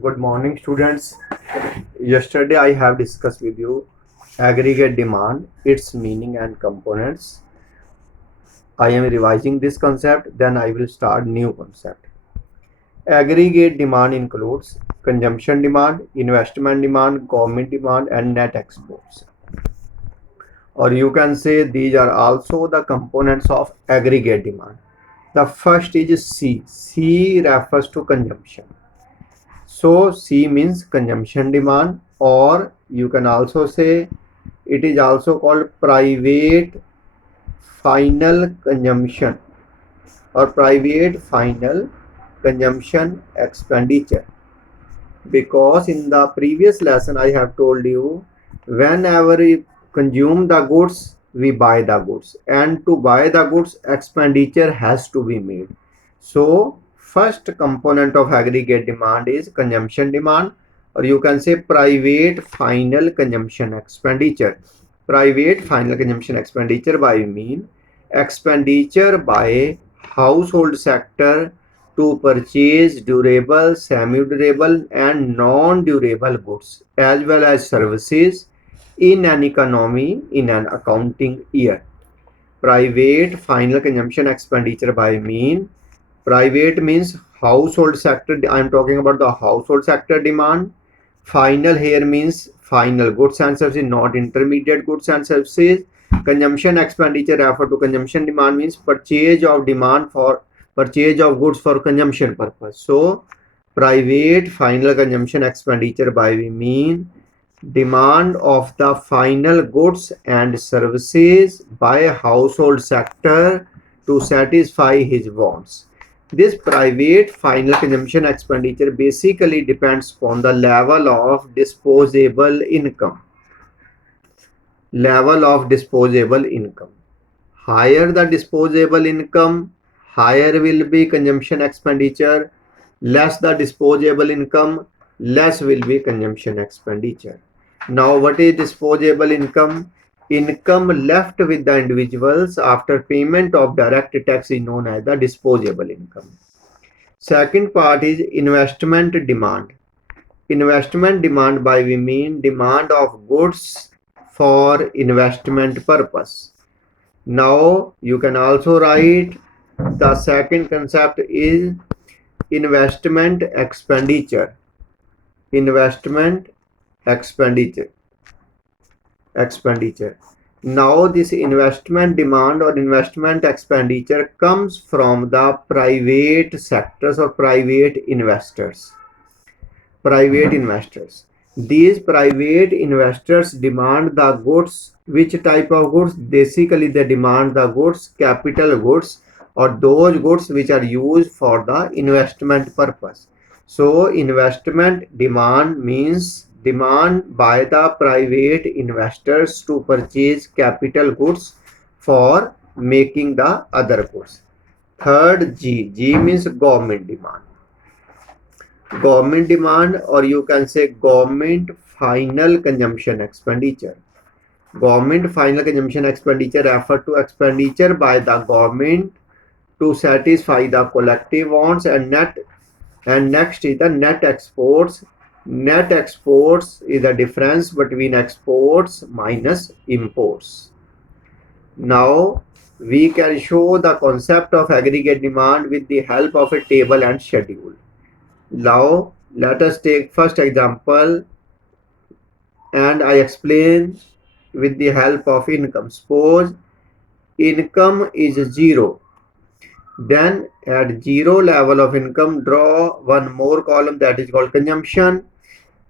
Good morning, students. Yesterday I have discussed with you aggregate demand, its meaning and components. I am revising this concept, then I will start new concept. Aggregate demand includes consumption demand, investment demand, government demand, and net exports. Or you can say these are also the components of aggregate demand. The first is C. C refers to consumption. So C means consumption demand, or you can also say it is also called private final consumption or private final consumption expenditure. Because in the previous lesson I have told you, whenever we consume the goods, we buy the goods, and to buy the goods expenditure has to be made. So first component of aggregate demand is consumption demand, or you can say private final consumption expenditure. Private final consumption expenditure by mean expenditure by household sector to purchase durable, semi-durable and non-durable goods as well as services in an economy in an accounting year. Private final consumption expenditure by mean, private means household sector. I am talking about the household sector demand. Final here means final goods and services, not intermediate goods and services. Consumption expenditure refer to consumption demand means purchase of demand for purchase of goods for consumption purpose. So private final consumption expenditure by we mean demand of the final goods and services by a household sector to satisfy his wants. This private final consumption expenditure basically depends upon the level of disposable income. Level of disposable income. Higher the disposable income, higher will be consumption expenditure. Less the disposable income, less will be consumption expenditure. Now, what is disposable income? Income left with the individuals after payment of direct tax is known as the disposable income. Second part is investment demand. Investment demand by we mean demand of goods for investment purpose. Now you can also write the second concept is investment expenditure. Investment expenditure. Now this investment demand or investment expenditure comes from the private sectors or private investors. These private investors demand the goods. Which type of goods? Basically they demand the goods, capital goods, or those goods which are used for the investment purpose. So investment demand means demand by the private investors to purchase capital goods for making the other goods. Third, G means government demand. Government demand, or you can say government final consumption expenditure. Government final consumption expenditure refer to expenditure by the government to satisfy the collective wants. And next is the net exports. Net exports is the difference between exports minus imports. Now we can show the concept of aggregate demand with the help of a table and schedule. Now let us take first example and I explain with the help of income. Suppose income is 0. Then at 0 level of income draw one more column that is called consumption,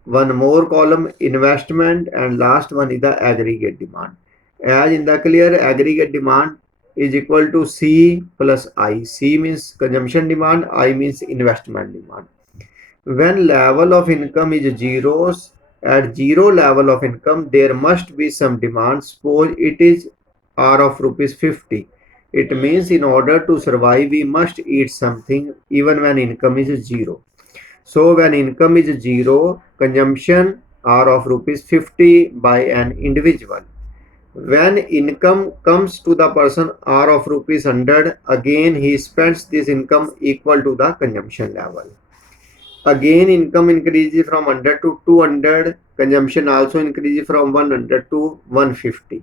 one more column investment, and last one is the aggregate demand. As in the clear, aggregate demand is equal to C plus I. C means consumption demand, I means investment demand. When level of income is zeros, at 0 level of income there must be some demand. Suppose it is R of rupees 50. It means in order to survive we must eat something even when income is 0. So when income is 0, consumption R of rupees 50 by an individual. When income comes to the person R of rupees 100, again he spends this income equal to the consumption level. Again, income increases from 100 to 200. Consumption also increases from 100 to 150.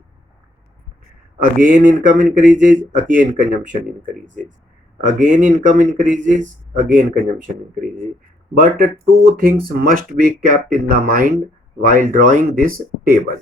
Again, income increases. Again, consumption increases. Again, income increases. Again, consumption increases. But two things must be kept in the mind while drawing this table.